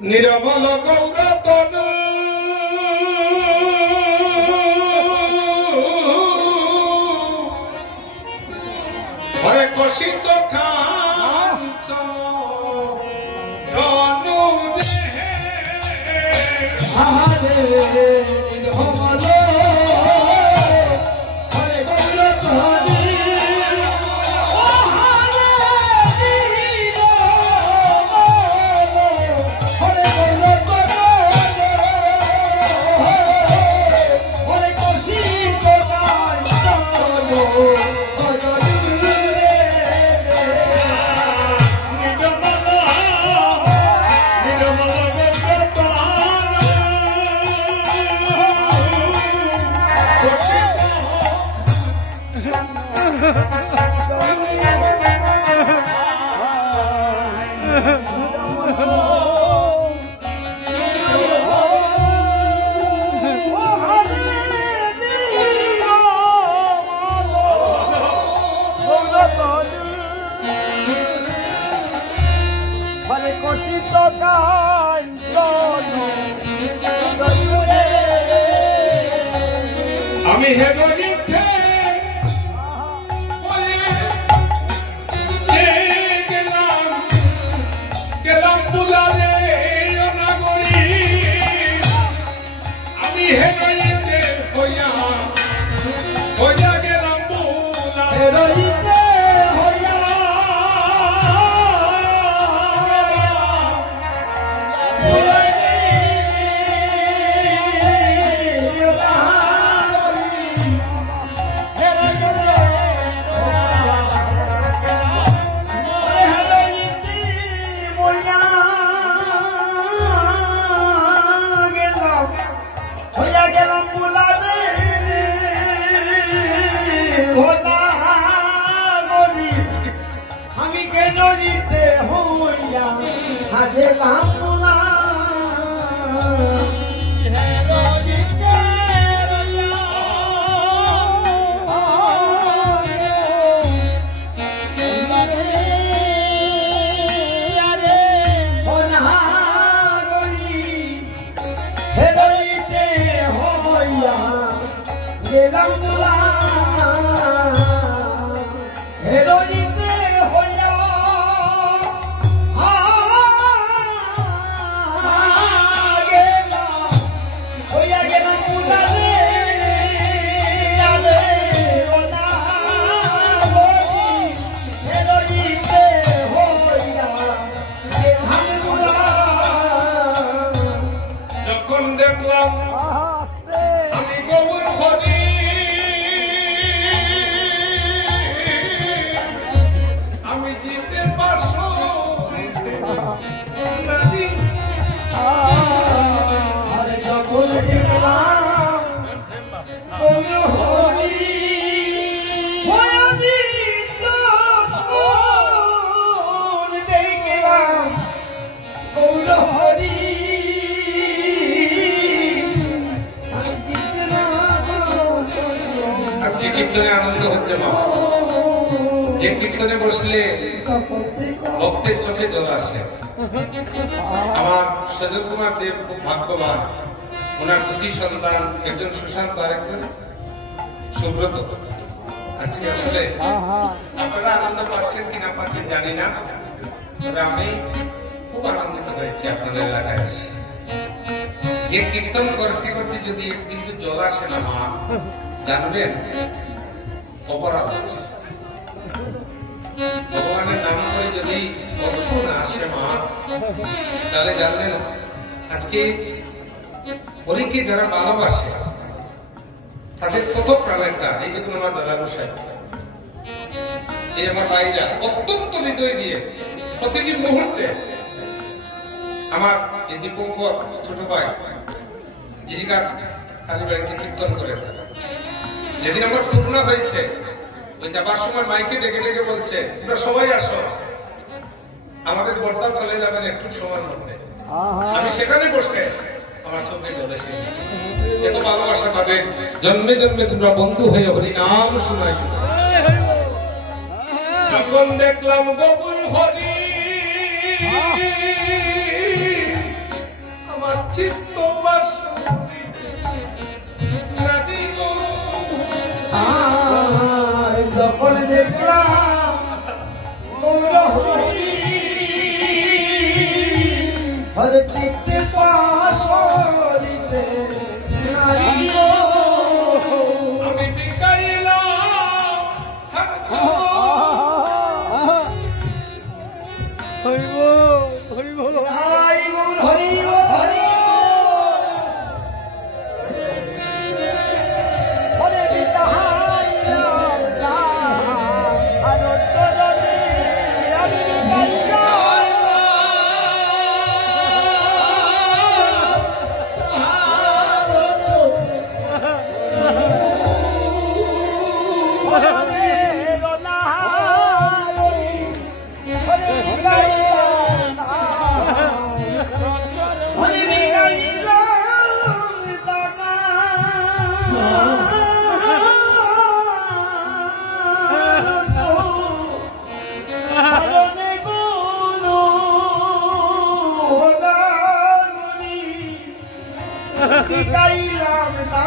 নিরমল গৌরতনু হরে কষিত কাঞ্চন ধনু দেহে আহারে নিরমল হরে গৌরতনু আমি হেবলিতে গেলাম বুলারে অনাগরি আমি হেবলিতে হইয়া গেলাম বুলারে আমি কেন দিতে হইয়া আগে কামনা কীর্তনে আনন্দ হচ্ছে মা যে কীর্তনে বসলে ভক্তের চোখে জল আসে আমার সজল কুমার দেব খুব ভাগ্যবান ওনার দুটি সন্তান একজন সুশান্ত আর একজন সুব্রত আজকে আসলে আপনারা আনন্দ পাচ্ছেন কিনা পাচ্ছেন জানি না তবে আমি খুব আনন্দিত হয়েছি আপনাদের এলাকায় এসে যে কীর্তন করতে করতে যদি কিন্তু জল আসে না মা জানবেন অপরাধ আছে ভগবানের নাম করে যদি কষ্ট না আসে মা তাহলে জানলেন আজকে হরিকে যারা ভালোবাসে তাদের কত প্রাণের টান এই দেখুন আমার দাদা বসায় এই আমার ভাইরা অত্যন্ত হৃদয় দিয়ে প্রতিটি মুহূর্তে আমার এই দীপঙ্কর ছোট ভাই জীবিকার কালী বাড়িতে কীর্তন করে যেদিন আমার করোনা হয়েছে ওই যাবার সময় মাইকে ডেকে ডেকে বলছে তোমরা সবাই আসো আমাদের বর্তা চলে যাবেন একটু সময়ের মধ্যে আমি সেখানে বসে আমার চোখে জল এসে এত ভালোবাসা পাবে জন্মে জন্মে তোমরা বন্ধু হয়ে হরি নাম শোনাই যখন দেখলাম গবুল হরি চিত্ত আর যখন দেখলাম হরে চিত্তে পাশরিতে নারী আমি বিকাইলাম হরিব হরিব হরিব হরিব হরে বিতাহাইলাম আর চরণে আমি গাইলাম না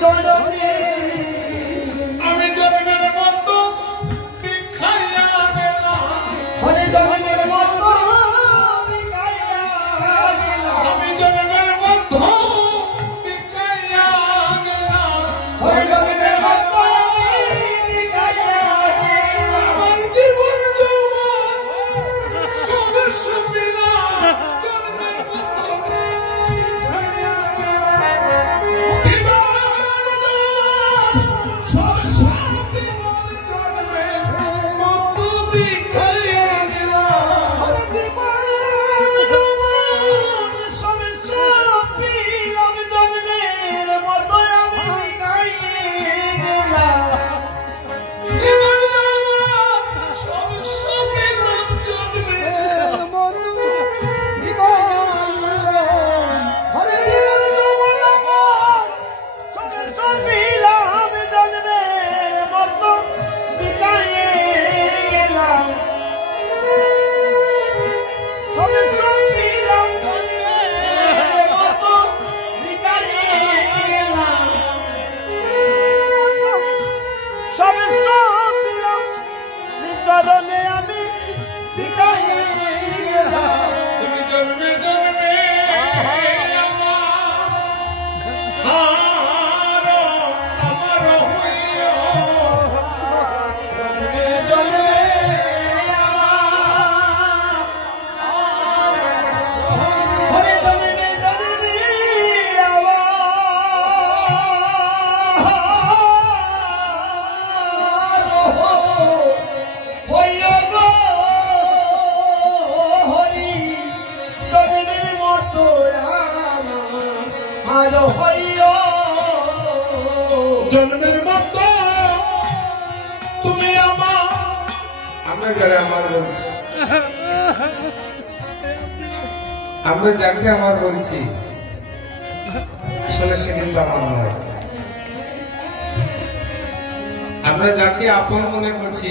চরণে আমি জন্মের মতো বিখাইয়া গেলাম হরে জগনের মতো আমি জন্মের মতো বিখাইয়া গেলাম হরে জগনের মতো আমার জীবন যৌবন সংঘর্ষ পেলাম জন্মের মতো চরণে আমি বিকাই তুমি জন্মে জন্মে আমার হইও জন্মে হরে জন্মে জন্মে জন্মের মতো তুমি আমার আমরা যারা আমার বলছি আমরা যাকে আমার বলছি আসলে সে কিন্তু আমার নয় আমরা যাকে আপন মনে করছি